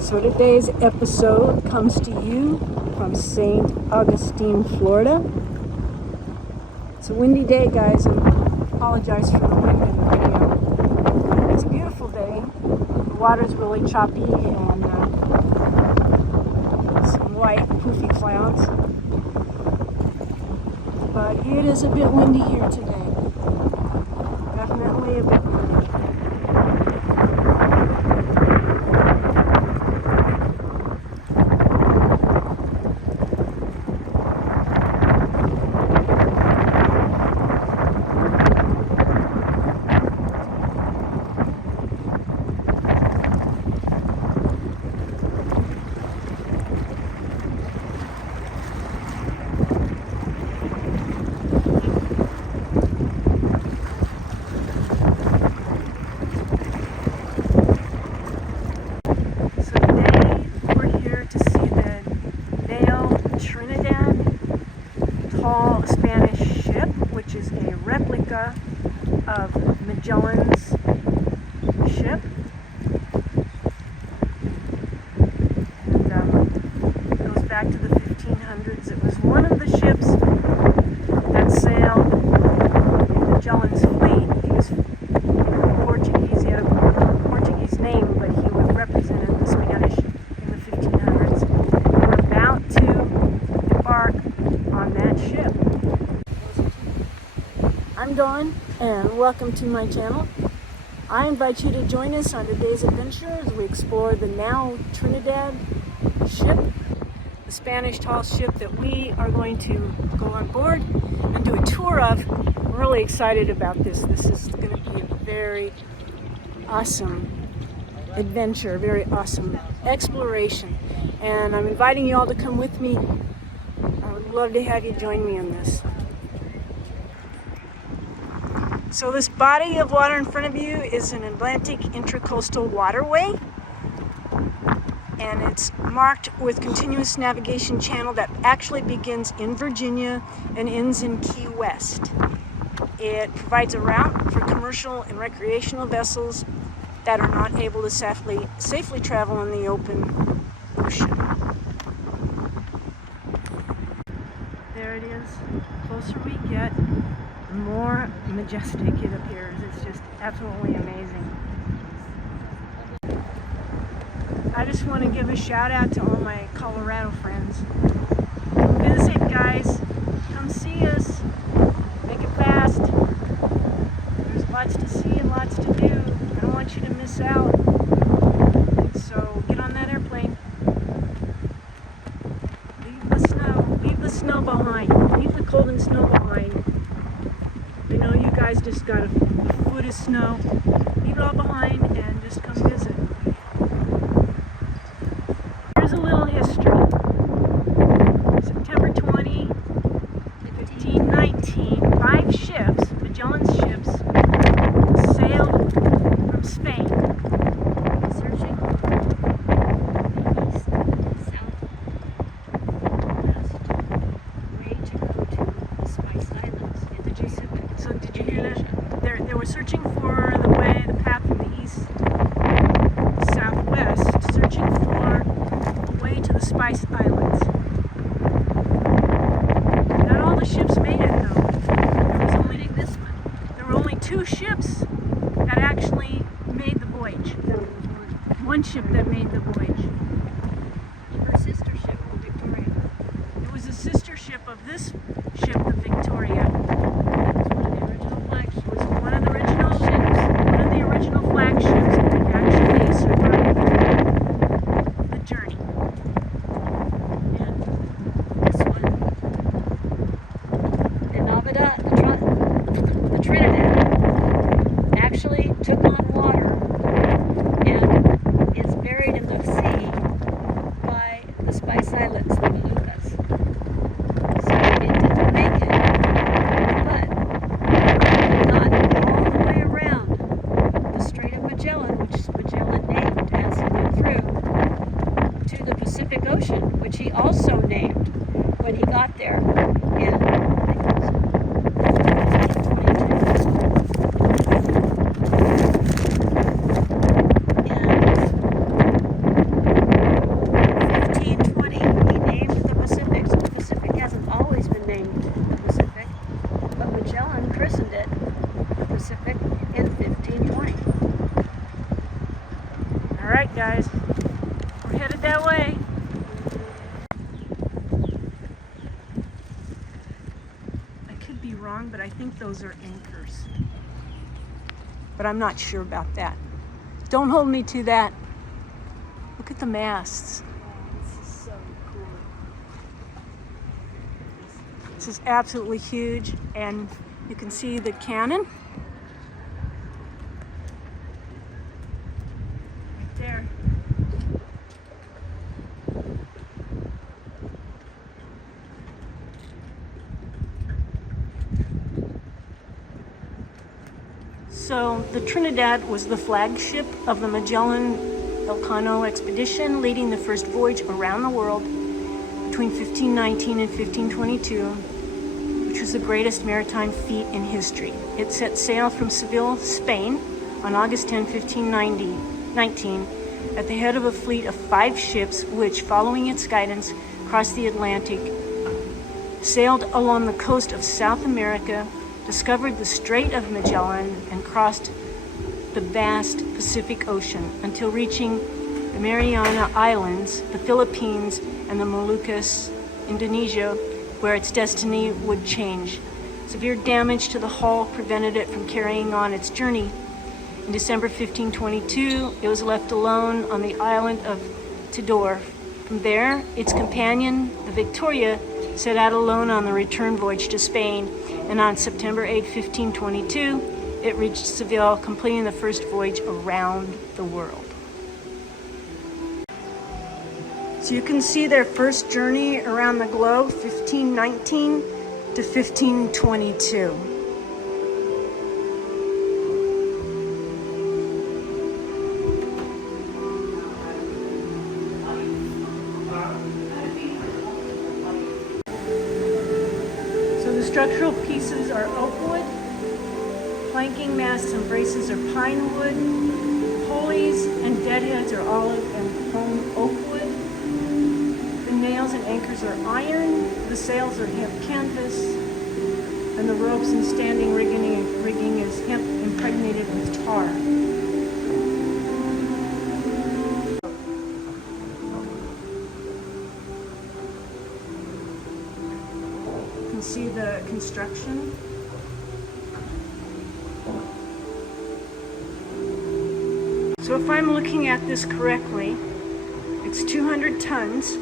So today's episode comes to you from St. Augustine, Florida. It's a windy day, guys, and I apologize for the wind in the video. It's a beautiful day. The water's really choppy and some white poofy clouds. But it is a bit windy here today. Definitely a bit windy. Spanish ship, which is a replica of Magellan's ship, and it goes back to the 1500s. It was one of the ships that sailed in Magellan's fleet. He was Portuguese, he had a Portuguese name, but he represented the Spanish in the 1500s. We're about to embark on that ship. I'm Dawn, and welcome to my channel. I invite you to join us on today's adventure as we explore the NAO Trinidad ship, the Spanish tall ship that we are going to go on board and do a tour of. I'm really excited about this. This is going to be a very awesome adventure, very awesome exploration, and I'm inviting you all to come with me. I would love to have you join me on this. So this body of water in front of you is an Atlantic intracoastal waterway, and it's marked with continuous navigation channel that actually begins in Virginia and ends in Key West. It provides a route for commercial and recreational vessels that are not able to safely travel in the open ocean. There it is. The closer we get, the more majestic it appears. It's just absolutely amazing. I just want to give a shout out to all my Colorado friends. Come visit, guys. Come see us. Make it fast. There's lots to see and lots to do. I don't want you to miss out. So get on that airplane. Leave the snow. Leave the snow behind. Leave the cold and snow behind. I know you guys just got a foot of snow. Leave it all behind and just come visit. Here's a little history. September 20, 1519, 5 ships, Magellan's ships, sailed from Spain, searching east, south, west, way to go to the Spice Islands in the Pacific. So did you hear that? They were searching for the path from the east, southwest, searching for a way to the Spice Islands. Not all the ships made it, though. There were only 2 ships that actually made the voyage. One ship that made the voyage. Her sister ship, the Victoria. It was a sister ship of this ship, the Victoria. One of the original flagships that actually survived the journey. And this one, the Trinidad, actually took on water and is buried in the sea by the Spice Islands, the Moluccas. So it didn't make it, but got all the way around the Strait of Magellan, which Magellan named as he went through, to the Pacific Ocean, which he also named when he got there. And guys. We're headed that way. I could be wrong, but I think those are anchors. But I'm not sure about that. Don't hold me to that. Look at the masts. This is so cool. This is absolutely huge, and you can see the cannon. Right there. So the Trinidad was the flagship of the Magellan-Elcano expedition, leading the first voyage around the world between 1519 and 1522, which was the greatest maritime feat in history. It set sail from Seville, Spain, on August 10, 1519, at the head of a fleet of 5 ships, which, following its guidance, crossed the Atlantic, sailed along the coast of South America, discovered the Strait of Magellan, and crossed the vast Pacific Ocean until reaching the Mariana Islands, the Philippines, and the Moluccas, Indonesia, where its destiny would change. Severe damage to the hull prevented it from carrying on its journey. In December 1522, it was left alone on the island of Tidor. From there, its companion, the Victoria, set out alone on the return voyage to Spain, and on September 8, 1522, it reached Seville, completing the first voyage around the world. So you can see their first journey around the globe, 1519 to 1522. Structural pieces are oak wood, planking masts and braces are pine wood, pulleys and deadheads are olive and foam oak wood. The nails and anchors are iron, the sails are hemp canvas, and the ropes and standing rigging is hemp impregnated with tar. See the construction. So if I'm looking at this correctly, it's 200 tons,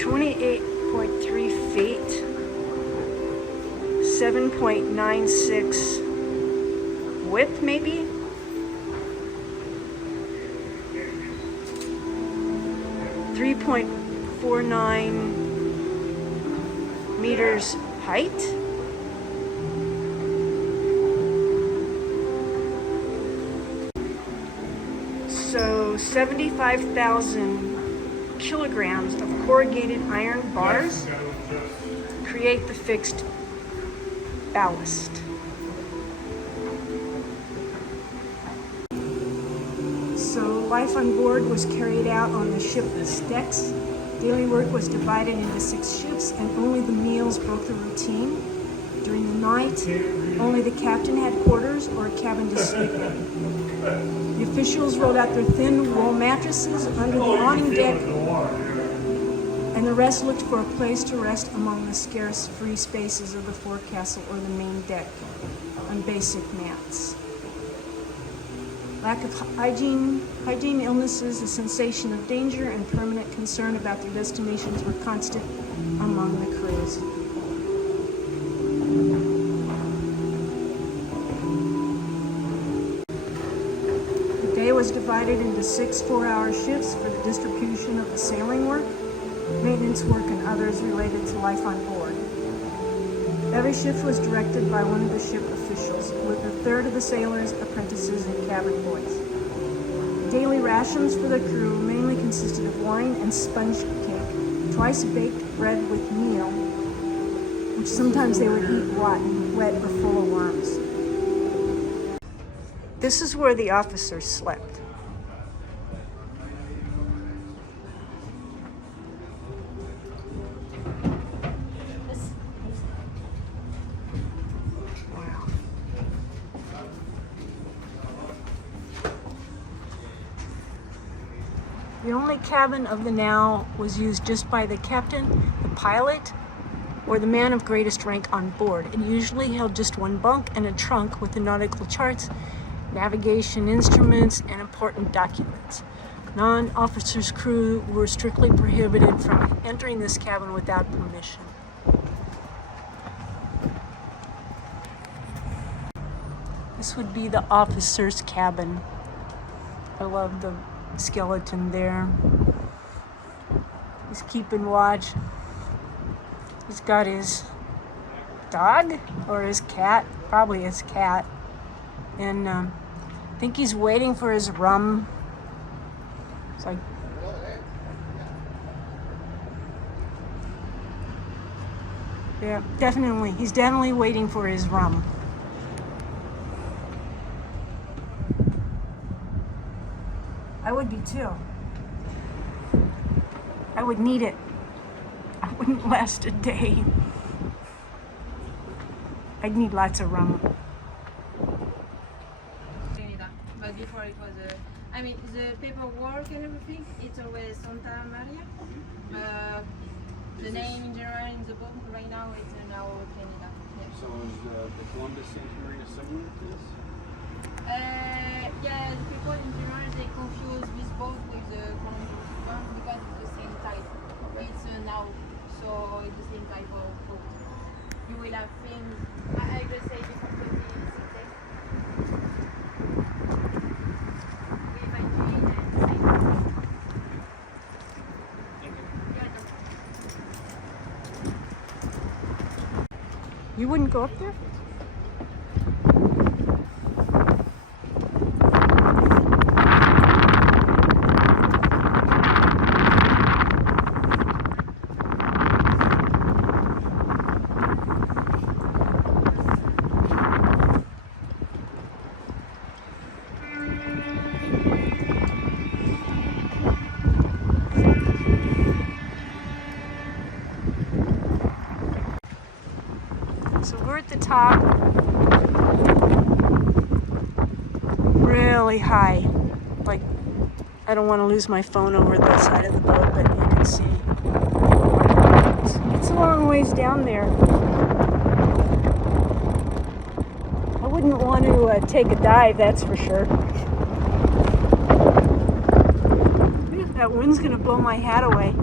28.3 feet, 7.96 width maybe? .49 meters height. So 75,000 kilograms of corrugated iron bars create the fixed ballast. So life on board was carried out on the ship's decks. Daily work was divided into 6 shifts, and only the meals broke the routine. During the night, only the captain had quarters or a cabin to sleep in. The officials rolled out their thin wool mattresses under the awning deck, and the rest looked for a place to rest among the scarce free spaces of the forecastle or the main deck on basic mats. Lack of hygiene, illnesses, a sensation of danger, and permanent concern about their destinations were constant among the crews. The day was divided into 6 4-hour shifts for the distribution of the sailing work, maintenance work, and others related to life on board. Every shift was directed by one of the ship officials, with a third of the sailors, apprentices, and cabin boys. Daily rations for the crew mainly consisted of wine and sponge cake, twice baked bread with meal, which sometimes they would eat rotten, wet, or full of worms. This is where the officers slept. The only cabin of the NAO was used just by the captain, the pilot, or the man of greatest rank on board. It usually held just one bunk and a trunk with the nautical charts, navigation instruments, and important documents. Non-officers' crew were strictly prohibited from entering this cabin without permission. This would be the officer's cabin. I love the skeleton there. He's keeping watch. He's got his dog or his cat, probably his cat. And I think he's waiting for his rum. It's like, yeah, definitely. He's definitely waiting for his rum. I would be too. I would need it. I wouldn't last a day. I'd need lots of rum. Trinidad, but before it was I mean, the paperwork and everything, it's always Santa Maria. The name in general in the book right now it's NAO Trinidad. Yeah. So is the Columbus Santa Maria similar to this? Yeah, the people in general they confuse this boat with the Columbus one because it's the same type. It's NAO, so it's the same type of boat. You will have things. I just say different things. You wouldn't go up there? So we're at the top, really high. Like, I don't want to lose my phone over the side of the boat, but you can see. It's a long ways down there. I wouldn't want to take a dive, that's for sure. That wind's gonna blow my hat away.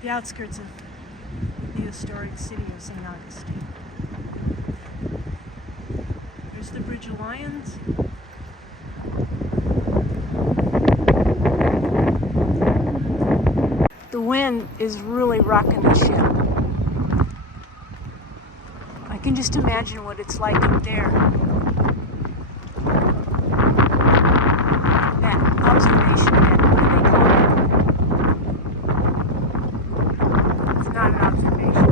The outskirts of the historic city of St. Augustine. There's the Bridge of Lions. The wind is really rocking the ship. I can just imagine what it's like up there. That observation deck, what do they call it? Not an observation.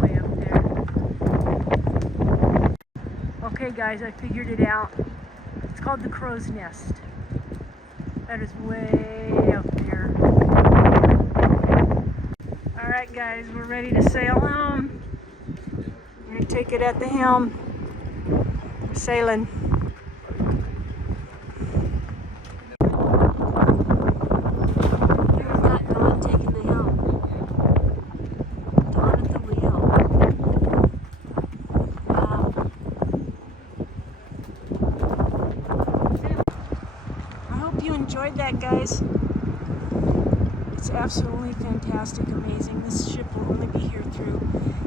Way up there. Okay guys, I figured it out. It's called the Crow's Nest. That is way up there. Alright guys, we're ready to sail home. We're gonna take it at the helm. We're sailing. Enjoyed that, guys. It's absolutely fantastic, amazing. This ship will only be here through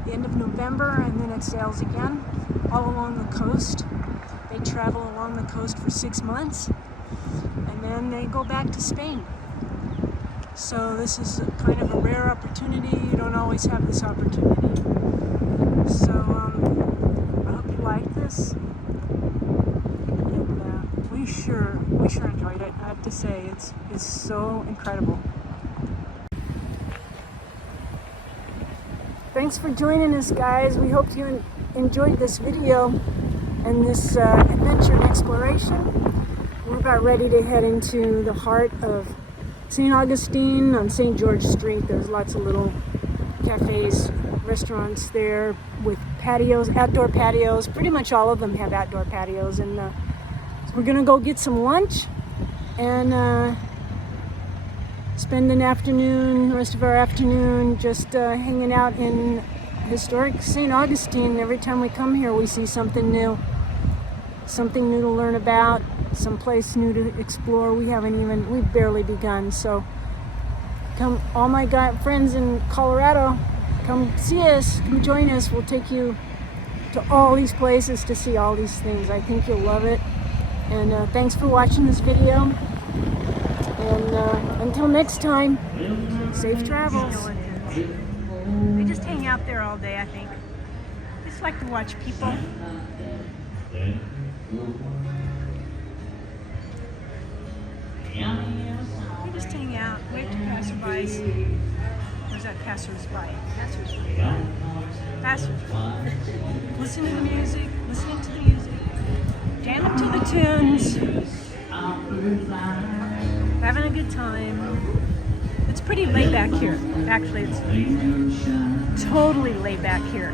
the end of November, and then it sails again all along the coast. They travel along the coast for 6 months, and then they go back to Spain. So this is kind of a rare opportunity. You don't always have this opportunity. So I hope you like this. And we sure enjoyed it. I have to say, it's so incredible. Thanks for joining us, guys. We hope you enjoyed this video and this adventure and exploration. We're about ready to head into the heart of St. Augustine on St. George Street. There's lots of little cafes, restaurants there with patios, outdoor patios. Pretty much all of them have outdoor patios. And so we're gonna go get some lunch and spend an afternoon, the rest of our afternoon, just hanging out in historic St. Augustine. Every time we come here, we see something new to learn about, someplace new to explore. We've barely begun. So come, all my friends in Colorado, come see us, come join us. We'll take you to all these places to see all these things. I think you'll love it. And thanks for watching this video. And until next time, safe travels. They just hang out there all day, I think. They just like to watch people. We just hang out, wait to passersby. Where's that passersby? Passersby. Listen to the music, listening to the music. Jamming to the tunes. Having a good time. It's pretty laid back here. Actually, it's totally laid back here.